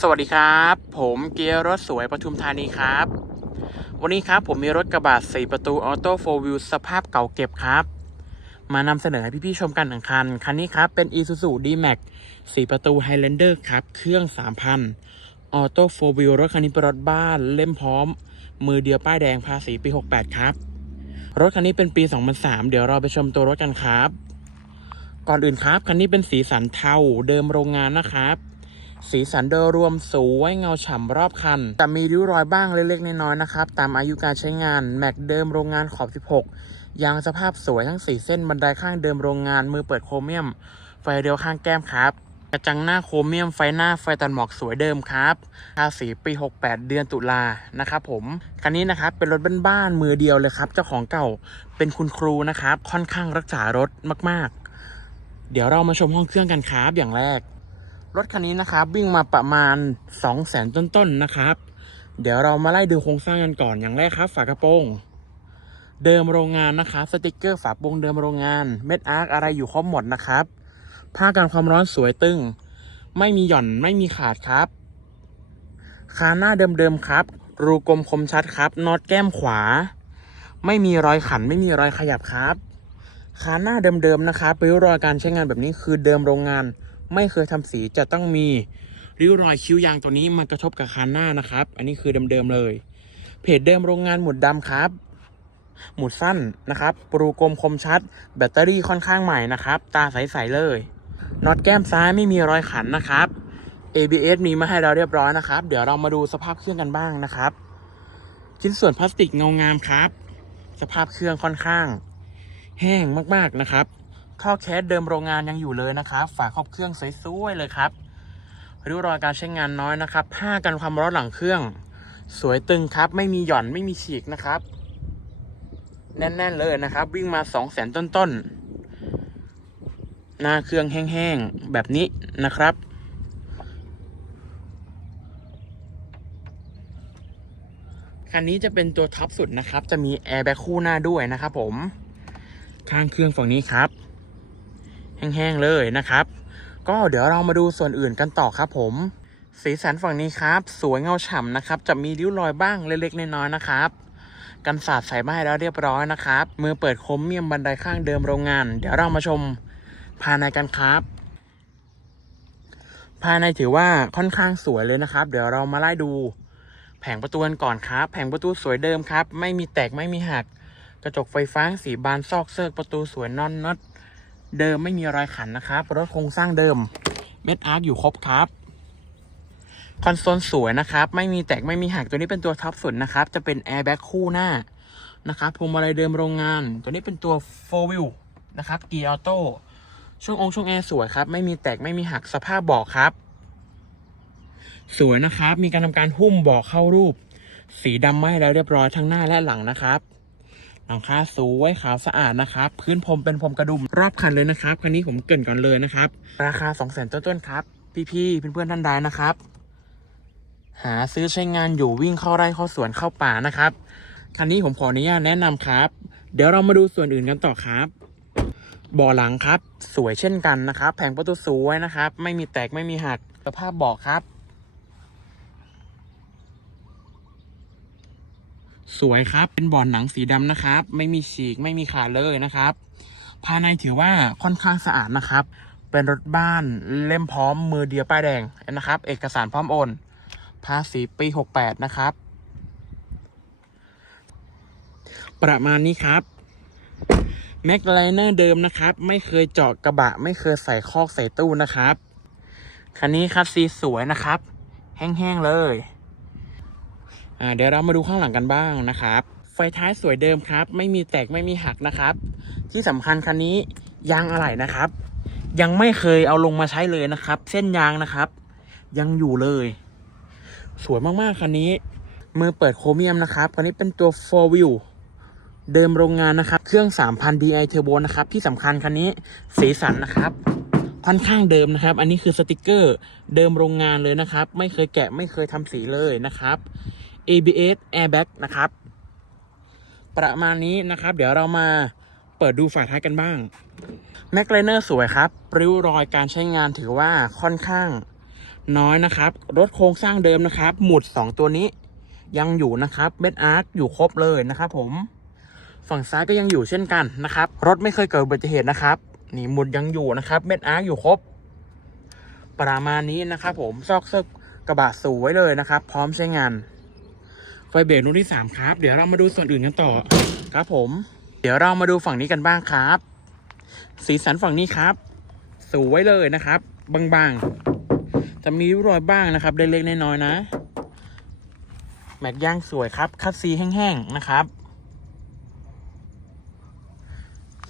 สวัสดีครับ ผมเกียร์รถสวยปทุมธานีครับ วันนี้ครับผมมีรถกระบะ4ประตูออโต้โฟวิวสภาพเก่าเก็บครับ มานำเสนอให้พี่ๆชมกันหนึ่งคัน คันนี้ครับเป็น Isuzu D-Max 4 ประตู Highlander ครับ เครื่อง 3,000ออโต้โฟวิวรถคันนี้เป็นรถบ้านเล่มพร้อม มือเดียวป้ายแดงภาษีปี 68 ครับ รถคันนี้เป็นปี 2003 เดี๋ยวเราไปชมตัวรถกันครับ ก่อนอื่นครับ คันนี้เป็นสีสันเทาเดิมโรงงานนะครับ สีสันโดยรวมสวยเงาฉ่ำรอบคันแต่มีริ้วรอยบ้างเล็กๆน้อยๆนะครับ ตามอายุการใช้งานแม็กเดิมโรงงานขอบ 16 ยางสภาพสวยทั้ง 4 เส้นบันไดข้างเดิมโรงงานมือเปิดโครเมียม ไฟเรียวข้างแก้มครับกระจังหน้าโครเมียมไฟหน้าไฟตัดหมอกสวยเดิมครับภาษีปี 68 เดือนตุลานะครับผม คันนี้นะครับเป็นรถบ้านๆมือเดียวเลยครับ เจ้าของเก่าเป็นคุณครูนะครับ ค่อนข้างรักษารถมากๆ เดี๋ยวเรามาชมห้องเครื่องกันครับอย่างแรก รถคันนี้นะครับวิ่งมาประมาณ 2 0 0แสนต้นๆนะครับ เดี๋ยวเรามาไล่ดูโครงสร้างกันก่อนอย่างแรกครับ ฝากระโปรง เดิมโรงงานนะครับสติกเกอร์ฝาโปรงเดิมโรงงานเม็ดอาร์คอะไรอยู่ครบหมดนะครับผ้ากันความร้อนสวยตึง ไม่มีหย่อนไม่มีขาดครับคานหน้าเดิมๆครับ รูกลมคมชัดครับน็อตแก้มขวา ไม่มีรอยขันไม่มีรอยขยับครับคานหน้าเดิมๆนะครับริ้วรอยการใช้งานแบบนี้คือเดิมโรงงาน ไม่เคยทำสีจะต้องมีริ้วรอยคิ้วยางตัวนี้มากระทบกับคานหน้านะครับ อันนี้คือเดิมๆเลย เพจเดิมโรงงานหมุดดำครับ หมุดสั้นนะครับปรูกลมคมชัด แบตเตอรี่ค่อนข้างใหม่นะครับ ตาใสๆเลยน็อตแก้มซ้ายไม่มีรอยขันนะครับ ABS มีมาให้เราเรียบร้อยนะครับ เดี๋ยวเรามาดูสภาพเครื่องกันบ้างนะครับ ชิ้นส่วนพลาสติกเงางามครับ สภาพเครื่องค่อนข้าง แห้งมากๆนะครับ ท่อแคสเดิมโรงงานยังอยู่เลยนะครับ ฝาครอบเครื่องสวยๆเลยครับริ้วรอยการใช้งานน้อยนะครับ ผ้ากันความร้อนหลังเครื่อง สวยตึงครับ ไม่มีหย่อนไม่มีฉีกนะครับ แน่นๆเลยนะครับ วิ่งมา2 0 0แสนต้นๆหน้าเครื่องแห้งๆแบบนี้นะครับคันนี้จะเป็นตัวท็อปสุดนะครับ จะมีแอร์แบ็คคู่หน้าด้วยนะครับผม ข้างเครื่องฝั่งนี้ครับ แห้งๆเลยนะครับ ก็เดี๋ยวเรามาดูส่วนอื่นกันต่อครับผมสีสันฝั่งนี้ครับ สวยเงาฉ่ำนะครับ จะมีริ้วรอยบ้างเล็กๆน้อยๆนะครับกันสาดใส่มาให้แล้วเรียบร้อยนะครับ มือเปิดคมเมียมบันไดข้างเดิมโรงงาน เดี๋ยวเรามาชมภายในกันครับ ภายในถือว่าค่อนข้างสวยเลยนะครับ เดี๋ยวเรามาไล่ดู แผงประตูกันก่อนครับ แผงประตูสวยเดิมครับ ไม่มีแตกไม่มีหัก กระจกไฟฟ้าสีบานซอกเซิร์กประตูสวยนอนน็อต เดิมไม่มีรอยขันนะครับ รถโครงสร้างเดิมเม็ดอาร์ตอยู่ครบครับคอนโซลสวยนะครับ ไม่มีแตกไม่มีหักตัวนี้เป็นตัวท็อปสุดนะครับ จะเป็นแอร์แบ็กคู่หน้านะครับพวงมาลัยเดิมโรงงาน ตัวนี้เป็นตัว4 wheel นะครับเกียร์ออโต้ช่วงองค์ช่วงแอร์สวยครับ ไม่มีแตกไม่มีหักสภาพเบาะครับ สวยนะครับ มีการทำการหุ้มเบาะเข้ารูป สีดำไหม้แล้วเรียบร้อยทั้งหน้าและหลังนะครับ หลังคาสวยขาวสะอาดนะครับ พื้นพรมเป็นพรมกระดุมรอบคันเลยนะครับ คันนี้ผมเกินก่อนเลยนะครับ ราคา2 0 0 0 0 0ต้นๆครับ พี่ๆเพื่อนๆท่านใดนะครับ หาซื้อใช้งานอยู่วิ่งเข้าไร่เข้าสวนเข้าป่านะครับ คันนี้ผมขออนุญาตแนะนำครับ เดี๋ยวเรามาดูส่วนอื่นกันต่อครับบาะหลังครับ สวยเช่นกันนะครับ แผงประตูสวยนะครับ ไม่มีแตกไม่มีหักสภาพบาะครับ สวยครับ เป็นบอร์ดหนังสีดำนะครับ ไม่มีฉีกไม่มีขาดเลยนะครับ ภายในถือว่าค่อนข้างสะอาดนะครับ เป็นรถบ้านเล่มพร้อมมือเดียวป้ายแดงนะครับ เอกสารพร้อมโอนภาษีปี 68 นะครับ ประมาณนี้ครับแม็กไลเนอร์เดิมนะครับ ไม่เคยเจาะกระบะ ไม่เคยใส่คอกใส่ตู้นะครับ คันนี้คัสซีสวยนะครับ แห้งๆเลย อ่าเดี๋ยวเรามาดูข้างหลังกันบ้างนะครับ ไฟท้ายสวยเดิมครับ ไม่มีแตกไม่มีหักนะครับ ที่สำคัญคันนี้ยางอะไหล่นะครับ ยังไม่เคยเอาลงมาใช้เลยนะครับ เส้นยางนะครับ ยังอยู่เลย สวยมากๆคันนี้ มือเปิดโครเมียมนะครับคันนี้เป็นตัว 4 wheel เดิมโรงงานนะครับ เครื่อง 3,000 DI Turbo นะครับ ที่สำคัญคันนี้สีสันนะครับ ค่อนข้างเดิมนะครับ อันนี้คือสติกเกอร์เดิมโรงงานเลยนะครับ ไม่เคยแกะไม่เคยทำสีเลยนะครับ ABS airbag นะครับ ประมาณนี้นะครับ เดี๋ยวเรามาเปิดดูฝาท้ายกันบ้างแม็กไลเนอร์สวยครับ ริ้วรอยการใช้งานถือว่าค่อนข้างน้อยนะครับ รถโครงสร้างเดิมนะครับ หมุดสองตัวนี้ยังอยู่นะครับเม็ดอาร์คอยู่ครบเลยนะครับผม ฝั่งซ้ายก็ยังอยู่เช่นกันนะครับ รถไม่เคยเกิดอุบัติเหตุนะครับ นี่หมุดยังอยู่นะครับ เม็ดอาร์คอยู่ครบ ประมาณนี้นะครับผมซอกเซิกกระบะสวยเลยนะครับ พร้อมใช้งาน ไฟเบรกรุ่นที่สามครับ เดี๋ยวเรามาดูส่วนอื่นกันต่อ ครับผม เดี๋ยวเรามาดูฝั่งนี้กันบ้างครับ สีสันฝั่งนี้ครับ สวยเลยนะครับ บางๆจะมีริ้วรอยบ้างนะครับเล็กๆน้อยๆนะ แม็กย่างสวยครับ คัดซีแห้งๆนะครับ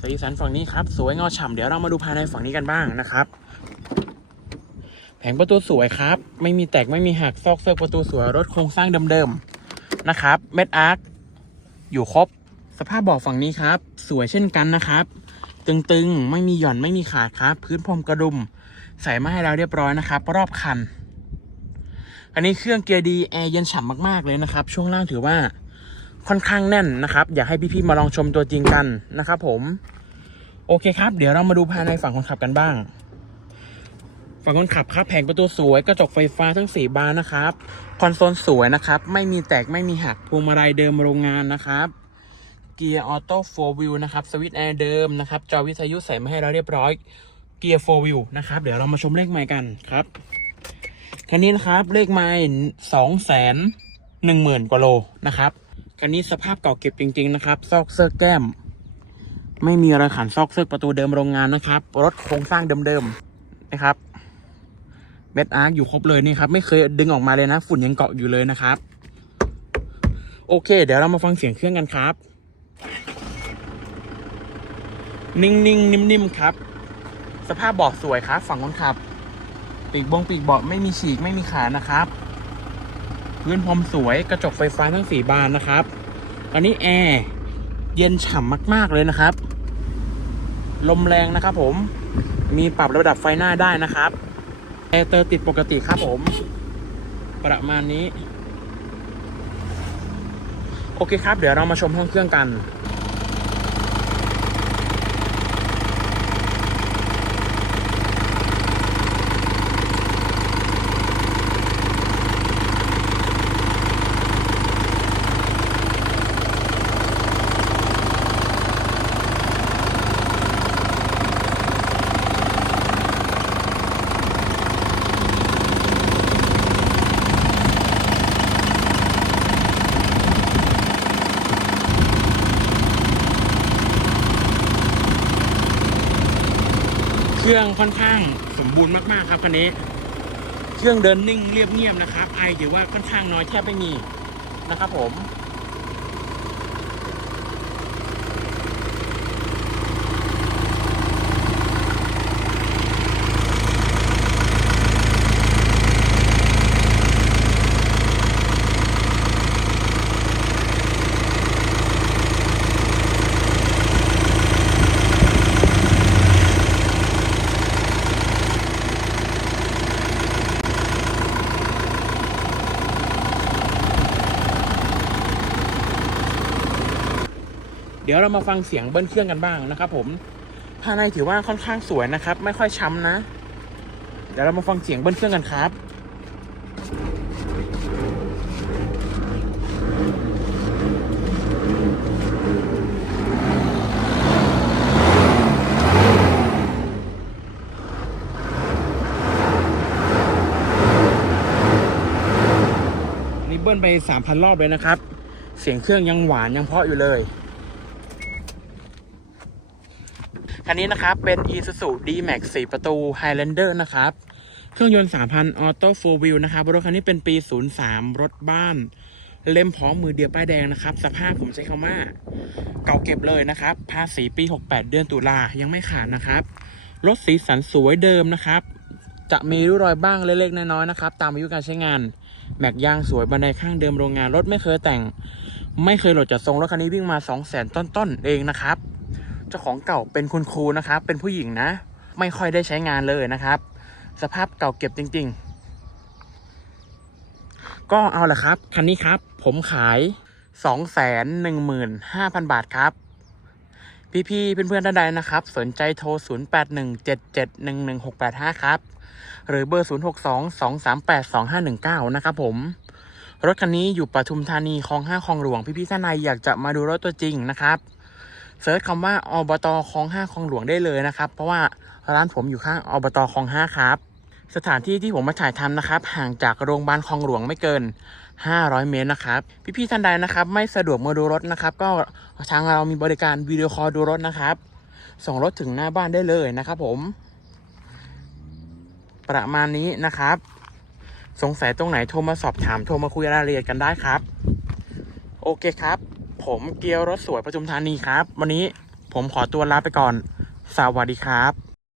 สีสันฝั่งนี้ครับ สวยเงาฉ่ำเดี๋ยวเรามาดูภายในฝั่งนี้กันบ้างนะครับ แผงประตูสวยครับ ไม่มีแตกไม่มีหักซอกเซิกประตูสวยรถโครงสร้างเดิมๆ นะครับ เม็ดอาร์คอยู่ครบ สภาพเบาะฝั่งนี้ครับ สวยเช่นกันนะครับ ตึงๆ ไม่มีหย่อนไม่มีขาดครับ พื้นพรมกระดุม ใส่มาให้เราเรียบร้อยนะครับ รอบคัน อันนี้เครื่องเกียร์ดีแอร์เย็นฉ่ำมากๆเลยนะครับ ช่วงล่างถือว่าค่อนข้างแน่นนะครับ อยากให้พี่ๆมาลองชมตัวจริงกันนะครับผม โอเคครับ เดี๋ยวเรามาดูภายในฝั่งคนขับกันบ้าง ฝั่งคนขับครับแผงประตูสวยกระจกไฟฟ้าทั้งสี่บานนะครับ คอนโซลสวยนะครับ ไม่มีแตกไม่มีหักพวงมาลัยเดิมโรงงานนะครับเกียร์ออโต้โฟร์วิวนะครับสวิตช์แอร์เดิมนะครับจอวิทยุใส่มาให้เราเรียบร้อยเกียร์โฟร์วิวนะครับเดี๋ยวเรามาชมเลขไมล์กันครับคันนี้นะครับเลขไมล์สองแสนหนึ่งหมื่นกว่าโลนะครับคันนี้สภาพเก่าเก็บจริง ๆ นะครับซอกเซิร์กแก้ม ไม่มีอะไรขันซอกเซิร์กประตูเดิมโรงงานนะครับ รถโครงสร้างเดิมๆนะครับ เม็ดอาร์คอยู่ครบเลยนี่ครับ ไม่เคยดึงออกมาเลยนะ ฝุ่นยังเกาะอยู่เลยนะครับ โอเค เดี๋ยวเรามาฟังเสียงเครื่องกันครับ นิ่งๆ นิ่มๆ ครับ สภาพเบาะสวยครับ ฝั่งคนขับ ปีกบงปีกเบาะไม่มีฉีกไม่มีขานะครับพื้นพรมสวยกระจกไฟฟ้าทั้งสี่บานนะครับ อันนี้แอร์เย็นฉ่ำมาก ๆ เลยนะครับ ลมแรงนะครับผมมีปรับระดับไฟหน้าได้นะครับ แอร์เตอร์ติดปกติครับผม ประมาณนี้ โอเคครับ เดี๋ยวเรามาชมห้องเครื่องกัน เครื่องค่อนข้างสมบูรณ์มากๆครับคันนี้ เครื่องเดินนิ่งเรียบเงียบนะครับไอถือว่าค่อนข้างน้อยแทบไม่มีนะครับผม ยวเรามาฟังเสียงเบิ้ลเครื่องกันบ้างนะครับ ผมภายในถือว่าค่อนข้างสวยนะครับ ไม่ค่อยช้ำนะ เดี๋ยวเรามาฟังเสียงเบิ้ลเครื่องกันครับนี่เบิ้ลไปสามพันรอบเลยนะครับ เสียงเครื่องยังหวานยังเพาะอยู่เลย คันนี้นะครับเป็น Isuzu D-Max 4 ประตู Highlander นะครับ เครื่องยนต์ 3,000 Auto 4 Wheel นะครับ รถคันนี้เป็นปี 03 รถบ้าน เล่มพร้อมมือเดียวป้ายแดงนะครับ สภาพผมใช้คำว่า เก่าเก็บเลยนะครับ ภาษีปี 68 เดือนตุลา ยังไม่ขาดนะครับ รถสีสันสวยเดิมนะครับ จะมีริ้วรอยบ้างเล็กๆ น้อยๆ นะครับ ตามอายุการใช้งาน แม็กยางสวยบันไดข้างเดิมโรงงาน รถไม่เคยแต่ง ไม่เคยหลุดจากทรง รถคันนี้วิ่งมา 2 0 0 0 0 0 ต้นๆ เองนะครับ เจ้าของเก่าเป็นคุณครูนะครับ เป็นผู้หญิงนะ ไม่ค่อยได้ใช้งานเลยนะครับ สภาพเก่าเก็บจริง ๆ ก็เอาละครับคันนี้ครับ ผมขาย2 1 5 0 0 0 บาทครับ พี่ๆ เพื่อนๆท่านใดนะครับ สนใจโทร 0817711685 ครับ หรือเบอร์ 0622382519 นะครับผม รถคันนี้อยู่ปทุมธานีคลอง 5คลองหลวง พี่ๆ ท่านใดอยากจะมาดูรถตัวจริงนะครับ เซิร์ชคำว่าอบตคลอง5คลองหลวงได้เลยนะครับ เพราะว่าร้านผมอยู่ข้างอบตคลอง5ครับ สถานที่ที่ผมมาถ่ายทำนะครับ ห่างจากโรงพยาบาลคลองหลวงไม่เกิน 500 เมตรนะครับ พี่ๆท่านใดนะครับ ไม่สะดวกมาดูรถนะครับ ก็ทางเรามีบริการวิดีโอคอลดูรถนะครับ ส่งรถถึงหน้าบ้านได้เลยนะครับผม ประมาณนี้นะครับ สงสัยตรงไหนโทรมาสอบถามโทรมาคุยรายละเอียดกันได้ครับ โอเคครับ ผมเกียวรถสวยประจุมธานีครับ วันนี้ผมขอตัวลาไปก่อน สวัสดีครับ